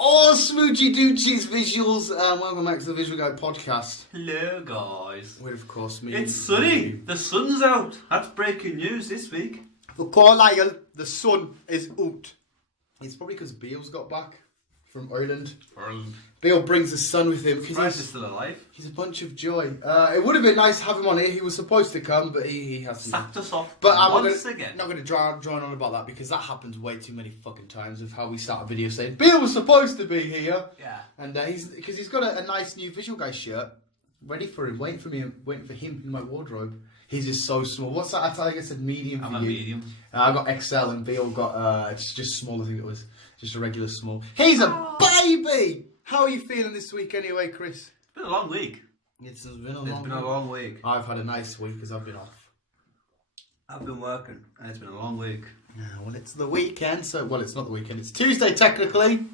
Oh, Smoochy Doochie's visuals. Welcome back to the Visual Guy podcast. Hello, guys. With, of course, me. It's sunny. The sun's out. That's breaking news this week. For Carlisle, the sun is out. It's probably because Beale's got back from Ireland. Beale brings the sun with him. Surprised he's still alive. He's a bunch of joy. It would have been nice to have him on here. He was supposed to come, but he hasn't. Sacked us off but I'm once again. Not going to drown on about that because that happens way too many fucking times of how we start a video saying Beale was supposed to be here. Yeah. And he's got a nice new Visual Guy shirt ready for him, waiting for him in my wardrobe. He's just so small. What's that? I think I said medium for you. I'm a medium. I got XL and Beale got just small. I think it was just a regular small. He's a baby. How are you feeling this week anyway, Chris? It's been a long week. It's been a long week. I've had a nice week because I've been off. I've been working and it's been a long week. Yeah, well, it's the weekend, so it's not the weekend. It's Tuesday technically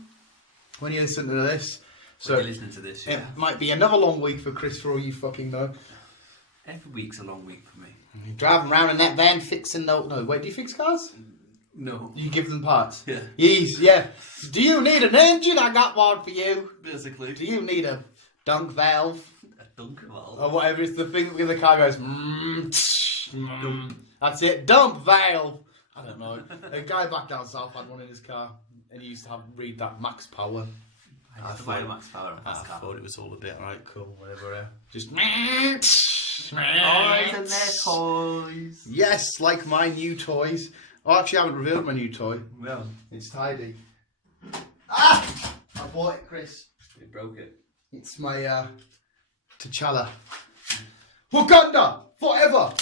when you listen to this. So when you're listening to this, yeah. It might be another long week for Chris, for all you fucking know. Every week's a long week for me. You're driving around in that van fixing no. Wait, do you fix cars? No. You give them parts? Yeah. Yes, yeah. Do you need an engine? I got one for you. Basically. Do you need a dunk valve? A dunk valve? Or whatever, it's the thing that the car goes, That's it, dump valve. I don't know. A guy back down south had one in his car, and he used to read that max power. I used to buy a max power. I thought it was all a bit, alright, cool, whatever. Just toys and their toys. Yes, like my new toys. Oh, actually, I haven't revealed my new toy. Well, it's tidy. Ah! I bought it, Chris. you broke it. It's my T'Challa. Wakanda forever.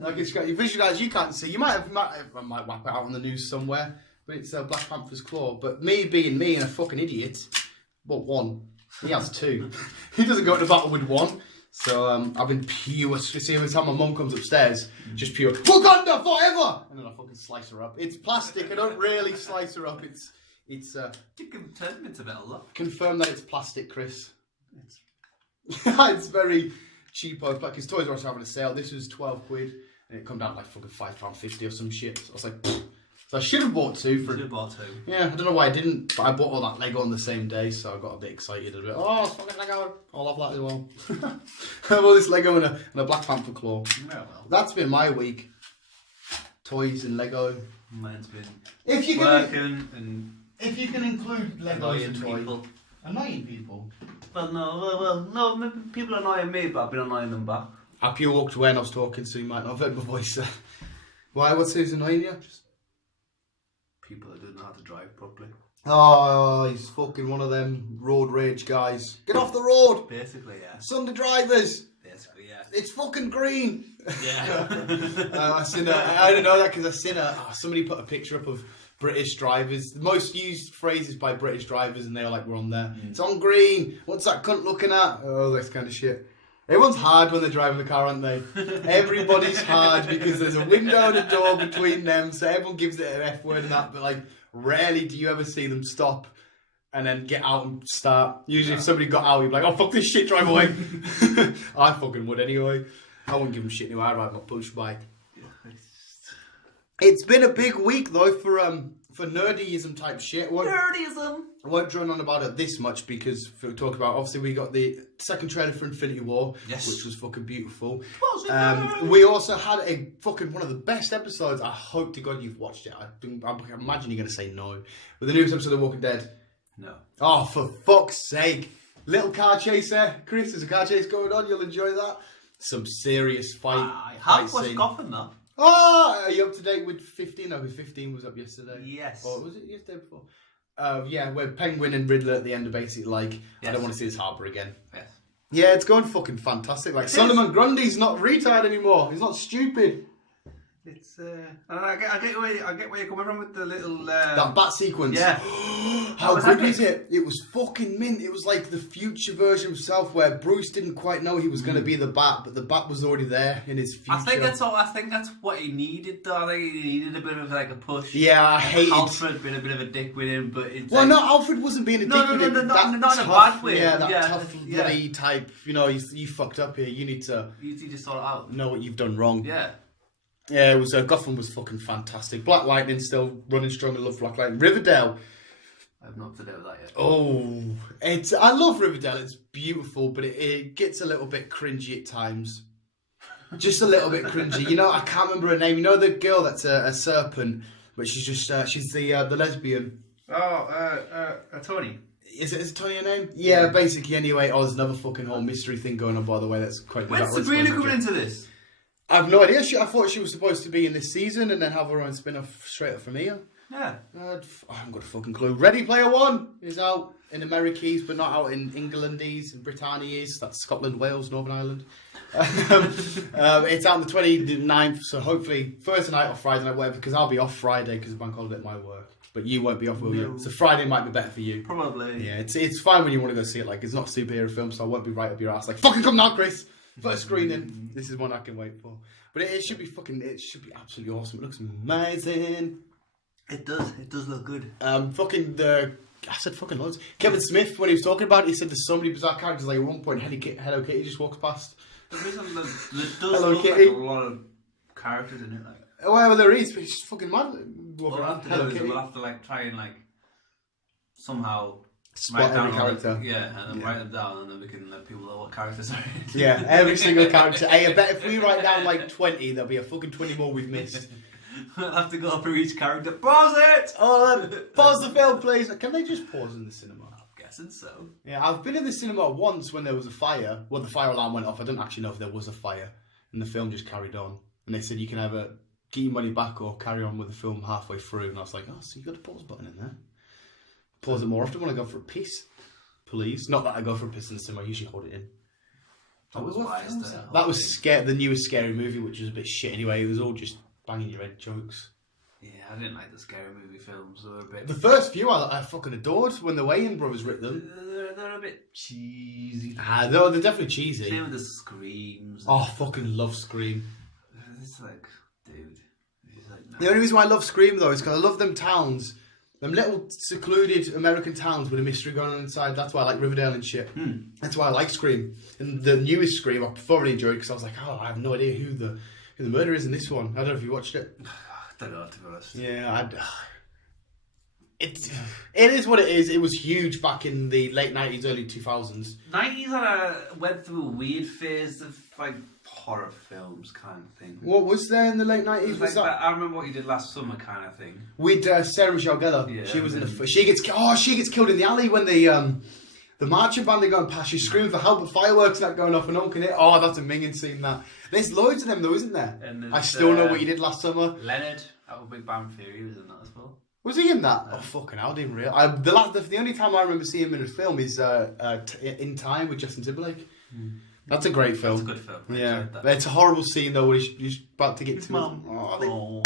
Like it's got you visualize. You can't see. You might whap it out on the news somewhere. But it's Black Panther's claw. But me being me and a fucking idiot. Well, one. He has two. He doesn't go to battle with one. So I've been pure. See, every time my mum comes upstairs, just pure Wakanda forever, and then I fucking slice her up. It's plastic. I don't really slice her up. It's. You can turn them into metal, though. Confirm that it's plastic, Chris. It's very cheapo. Because Toys R Us are having a sale. This was £12, and it come down to like fucking £5.50 or some shit. So I was like, pfft. So I should have bought two. Should have bought two. Yeah, I don't know why I didn't, but I bought all that Lego on the same day, so I got a bit excited. A bit, oh, it's fucking Lego. I'll have that as well. I have all this Lego and a Black Panther claw. Yeah, well. That's been my week. Toys and Lego. Mine's been If you working and if you can include Lego annoying and toy. people. Annoying people. Well, no. Maybe people annoying me, but I've been annoying them back. Apio walked away and I was talking, so you might not have heard my voice. Why? What's who's annoying you? Just... People that don't know how to drive properly. Oh, he's fucking one of them road rage guys. Get off the road! Basically, yeah. Sunday drivers! Basically, yeah. It's fucking green! Yeah. I don't know that because I seen somebody put a picture up of British drivers. The most used phrases by British drivers, and they were like, we're on there. It's on green. What's that cunt looking at? Oh, this kind of shit. Everyone's hard when they're driving the car, aren't they? Everybody's hard because there's a window and a door between them, so everyone gives it an F word and that, but like, rarely do you ever see them stop and then get out and start. Usually if somebody got out, you'd be like, oh, fuck this shit, drive away. I fucking would anyway. I wouldn't give them shit anyway, I'd ride my push bike. It's been a big week though for nerdyism type shit. Nerdism! I won't drone on about it this much because we'll talk about, obviously we got the second trailer for Infinity War, yes, which was fucking beautiful. We also had a fucking one of the best episodes. I hope to God you've watched it. I imagine you're going to say no. With the newest episode of The Walking Dead. No. Oh, for fuck's sake. Little car chase there. Chris, there's a car chase going on. You'll enjoy that. Some serious fight. I have watched Gotham though. Oh, are you up to date with 15? No, 15 was up yesterday. Yes. Or was it yesterday before? Yeah, where Penguin and Riddler at the end are basically like, yes, I don't want to see this Harper again. Yes. Yeah, it's going fucking fantastic. Like, Solomon Grundy's not retard anymore. He's not stupid. It's I get where you're coming from with the little that bat sequence. Yeah. How good is it? It was fucking mint. It was like the future version of himself, where Bruce didn't quite know he was going to be the Bat, but the Bat was already there in his future. I think that's what he needed, though. I think he needed a bit of like a push. Yeah, I hated Alfred being a bit of a dick with him, but it's well, no, Alfred wasn't being a dick with him. Not in a bad way. Yeah, that tough bloody type. You know, you fucked up here. You need to sort it out. Know what you've done wrong. Yeah. Yeah, it was Gotham was fucking fantastic. Black Lightning still running strong. I love Black Lightning. Riverdale I'm not up to date with that yet. Oh, I love Riverdale. It's beautiful, but it gets a little bit cringy at times. Just a little bit cringy. You know, I can't remember her name. You know the girl that's a serpent, but she's just she's the lesbian. Tony. Is it Tony her name? Yeah, basically. Anyway, there's another fucking whole mystery thing going on. By the way, that's quite. When's Sabrina coming into this? I have no idea. I thought she was supposed to be in this season and then have her own spin-off straight up from here. Yeah. I haven't got a fucking clue. Ready Player One is out in Americas, but not out in Englandese and Britannias. That's Scotland, Wales, Northern Ireland. It's out on the 29th, so hopefully Thursday night or Friday night, whatever, because I'll be off Friday because it's bank holiday at my work. But you won't be off, will you? So Friday might be better for you. Probably. Yeah, it's fine when you want to go see it. Like, it's not a superhero film, so I won't be right up your ass like, fucking come now, Chris! First screening. This is one I can wait for. But it should be absolutely awesome. It looks amazing. It does look good. I said fucking loads. Kevin Smith, when he was talking about it, he said there's so many bizarre characters. Like at one point, Hello Kitty just walks past. There does look like a lot of characters in it. Like. Well, there is, but it's just fucking mad. We'll have to like try and like somehow spot every character. And then write them down, and then we can let people know what characters are in. Yeah, every single character. Hey, I bet if we write down like 20, there'll be a fucking 20 more we've missed. I'll have to go through each character. Pause it! Pause the film, please. Can they just pause in the cinema? I'm guessing so. Yeah, I've been in the cinema once when there was a fire. Well, the fire alarm went off. I don't actually know if there was a fire. And the film just carried on. And they said you can either get your money back or carry on with the film halfway through. And I was like, oh, so you got the pause button in there. Pause it more often when I go for a piss. Please. Not that I go for a piss in the cinema. I usually hold it in. That was the newest scary movie, which was a bit shit anyway. It was all just banging your head jokes. Yeah, I didn't like the scary movie films. They were a bit. The first few I fucking adored when the Wayans brothers wrote them. They're a bit cheesy. They're definitely cheesy. Same with the screams. Oh, fucking love Scream. It's like, dude. It's like, no. The only reason why I love Scream though is because I love them towns. Them little secluded American towns with a mystery going on inside. That's why I like Riverdale and shit. That's why I like Scream. And the newest Scream I thoroughly enjoyed because I was like, I have no idea who the murderer is in this one. I don't know if you watched it. I don't know, to be honest. Yeah, it is what it is. It was huge back in the late 90s, early 2000s. 90s went through a weird phase of like horror films kind of thing. What was there in the late 90s? Was that? I remember What You Did Last Summer kind of thing. With Sarah Michelle Gellar. Yeah, she was in the. She gets killed in the alley when the marching band are going past. She's screaming for help, but fireworks not going off and no one can hit. Oh, that's a minging scene. That there's loads of them though, isn't there? I still know What You Did Last Summer. Leonard out of Big Bang Theory was in that as well. Was he in that? Oh fucking hell! I didn't realize. The only time I remember seeing him in a film is In Time with Justin Timberlake. That's a great film. That's a good film. Yeah, it's a horrible scene though. Where he's about to get his mum.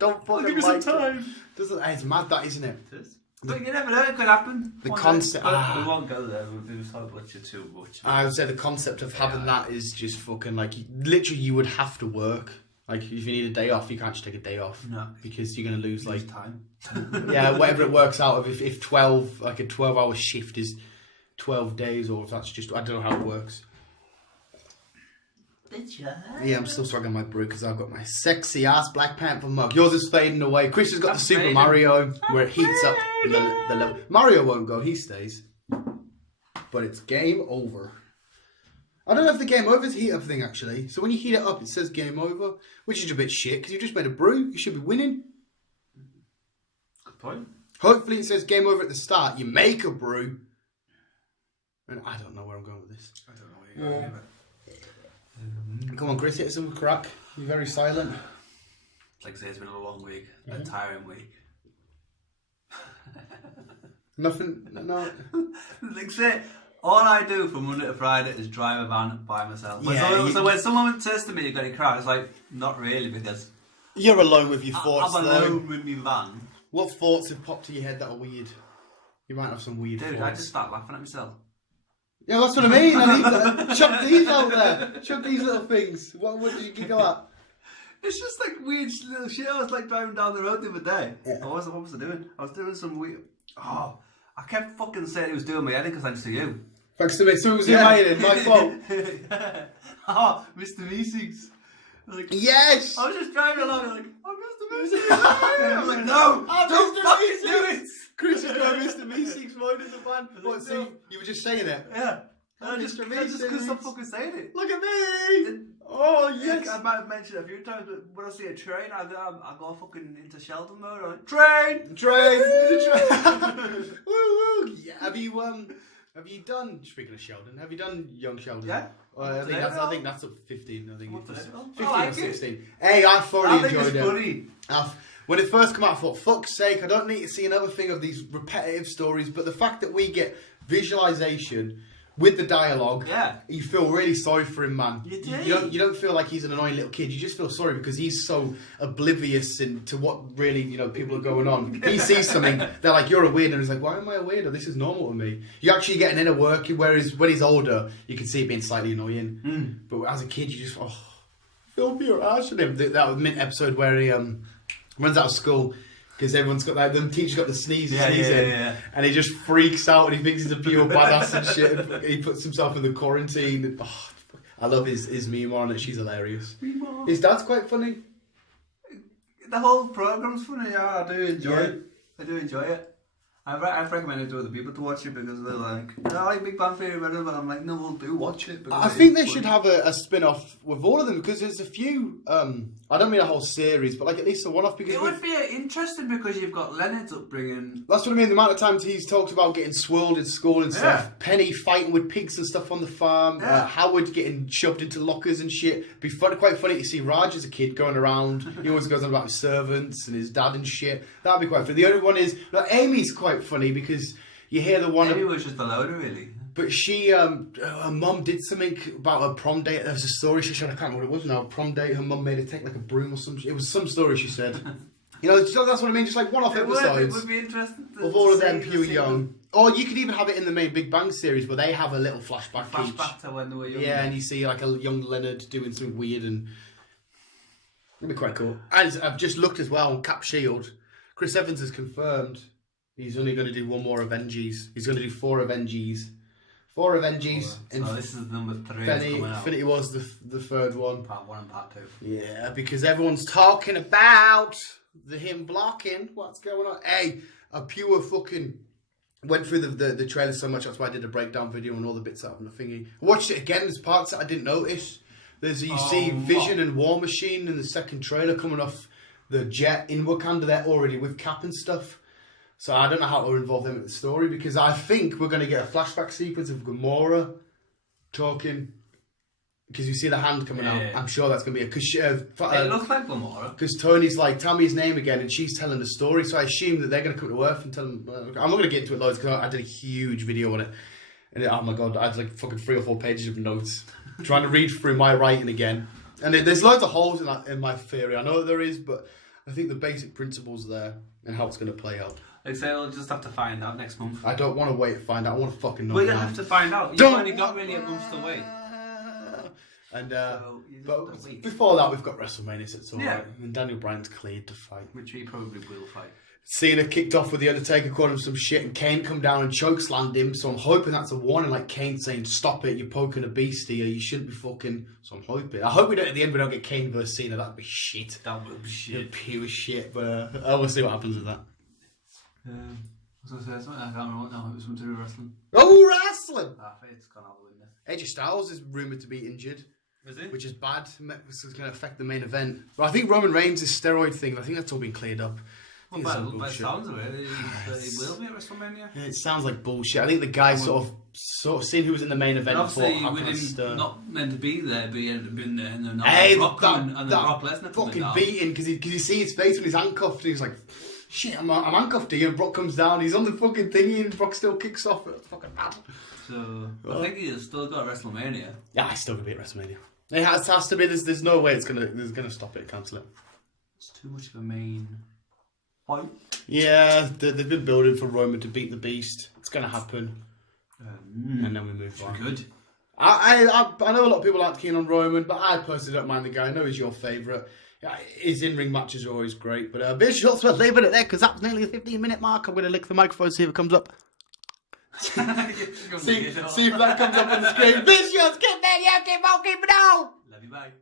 Don't fucking give us some time. It's mad, that isn't it? It is. But you never know, it could happen. The concept. We won't go there. We'll so butcher too much. I would say the concept of having that is just fucking like literally you would have to work. Like if you need a day off, you can't just take a day off. No, because you're gonna lose like time. Yeah, whatever it works out of. If 12 like a 12-hour shift is 12 days, or if that's just I don't know how it works. Yeah, I'm still struggling my brew because I've got my sexy ass Black Panther mug. Yours is fading away. Chris has got the Super Mario where it heats up the level. Mario won't go, he stays. But it's game over. I don't know if the game over is a heat up thing actually. So when you heat it up, it says game over, which is a bit shit because you just made a brew. You should be winning. Good point. Hopefully it says game over at the start. You make a brew. And I don't know where I'm going with this. I don't know where you're going with it. Come on, Chris, hit some crack. You're very silent. Like I say, it's been a long week, a tiring week. Nothing, no. Like I say, all I do from Monday to Friday is drive a van by myself. Yeah, so when someone says to me, "You've got any crack," it's like, not really, because you're alone with your thoughts. I'm alone with my van. What thoughts have popped to your head that are weird? You might have some weird thoughts. Dude, I just start laughing at myself. Yeah, that's what I mean. I need to chuck these out there. Chuck these little things. What did you giggle at? It's just like weird little shit. I was like driving down the road the other day. Yeah. What was I doing? I was doing some weird. Oh, I kept fucking saying it was doing my head because thanks to you. Thanks to me. So it was my fault. Oh, Mr. Meeseeks. Like, yes! I was just driving along like, oh, Mr. I'm like, no, don't fucking do it. Chris is going Mr. Meeseeks mode as a fan. What, so you were just saying it? Yeah. Oh, Just Mr. couldn't stop Meeseeks. fucking saying it. Look at me! Oh, yes! I might have mentioned it a few times, but when I see a train, I go fucking into Sheldon mode. I'm like, train! Train! Woo woo! Yeah. Have you done, speaking of Sheldon, have you done Young Sheldon? Yeah. I think that's up 15. I think What's it's it? 15 I like or it. 16. Hey, I thoroughly enjoyed it. Funny. When it first came out, I thought, fuck's sake, I don't need to see another thing of these repetitive stories, but the fact that we get visualization with the dialogue, you feel really sorry for him, man. You do. You don't feel like he's an annoying little kid. You just feel sorry because he's so oblivious to what really people are going on. He sees something, they're like, you're a weirdo, and he's like, why am I a weirdo? This is normal to me. You actually get an inner work, whereas when he's older, you can see it being slightly annoying. But as a kid, you just feel for your ass with him. That was mint episode where he runs out of school. Because everyone's got the teacher's got the sneezing, and he just freaks out and he thinks he's a pure badass and shit. And he puts himself in the quarantine. I love his meme on it. She's hilarious. His dad's quite funny. The whole program's funny. Yeah, I do enjoy it. I do enjoy it. I've recommended to other people to watch it because they're like, I like Big Bang Theory better, but I'm like, no, we'll do watch it. I think they should have a spin-off with all of them because there's a few, I don't mean a whole series, but like at least a one-off because... It would be interesting because you've got Leonard's upbringing. That's what I mean, the amount of times he's talked about getting swirled in school and stuff, Penny fighting with pigs and stuff on the farm, Howard getting shoved into lockers and shit. It'd be quite funny to see Raj as a kid going around, he always goes on about his servants and his dad and shit. That'd be quite funny. The only one is, Amy's quite funny because you hear the one... Amy was just a loader, really. But she, her mum did something about her prom date. There was a story she said, I can't remember what it was now. Prom date, her mum made her take like a broom or something. It was some story she said. That's what I mean, just like one-off episodes. It would be interesting of all of them pure young. Or you could even have it in the main Big Bang series where they have a little flashback each. To when they were young. Yeah, and you see like a young Leonard doing something weird and... It'd be quite cool. And I've just looked as well on Cap Shield. Chris Evans has confirmed he's only going to do one more Avengees. He's going to do 4 Avengees. 4 Avengees. So this is number 3. Infinity was the third one. Part 1 and part 2. Yeah, because everyone's talking about him blocking. What's going on? Hey, a pure fucking... Went through the trailer so much, that's why I did a breakdown video and all the bits out of the thingy. I watched it again, there's parts that I didn't notice. You see Vision and War Machine in the second trailer coming off the jet in Wakanda. They're already with Cap and stuff. So I don't know how to involve them in the story because I think we're going to get a flashback sequence of Gamora talking because you see the hand coming out. I'm sure that's going to be because it looks like Gamora. Because Tony's like, tell me his name again, and she's telling the story. So I assume that they're going to come to Earth and tell him. I'm not going to get into it loads because I did a huge video on it, and oh my god, I had like fucking 3 or 4 pages of notes trying to read through my writing again. And there's loads of holes in my theory. I know there is, but I think the basic principles are there and how it's going to play out. Like I say, we'll just have to find out next month. I don't want to wait to find out. I want to fucking know. We're going to have to find out. You've only got really a month to wait. And but before that, we've got WrestleMania, so it's alright. And Daniel Bryan's cleared to fight. Which he probably will fight. Cena kicked off with The Undertaker, calling him some shit, and Kane come down and chokeslammed him, so I'm hoping that's a warning, like Kane saying, stop it, you're poking a beast here, you shouldn't be fucking... So I'm hoping. I hope at the end we don't get Kane versus Cena, that'd be shit. That would be shit. Pure shit, but we'll see what happens with that. I was going to say something, I can't remember what now, it was something to do with wrestling. Oh, wrestling! It's gone out the window. AJ Styles is rumoured to be injured. Is it? Which is bad. It's going to affect the main event. But I think Roman Reigns' steroid thing, I think that's all been cleared up. Well, by the sounds of it, he will be at WrestleMania. Yeah, it sounds like bullshit. I think the guy sort of seen who was in the main event. Obviously, with him not meant to be there, but he ended up being there, and then Brock Lesnar fucking beating because you see his face when he's handcuffed. And he's like, "Shit, I'm handcuffed here." And Brock comes down. He's on the fucking thingy, and Brock still kicks off. It's fucking bad. So I think he's still got WrestleMania. Yeah, he's still gonna be at WrestleMania. It has to be. There's no way it's gonna stop it. Cancel it. It's too much of a main fight. Yeah, they've been building for Roman to beat the Beast. It's gonna happen, and then we move on. Good. I know a lot of people aren't keen on Roman, but I personally don't mind the guy. I know he's your favourite. His in-ring matches are always great. But visuals, we're leaving it there because that's nearly the 15-minute mark. I'm going to lick the microphone, see if it comes up. see if that comes up on the screen. Visuals, keep it on. Love you, bye.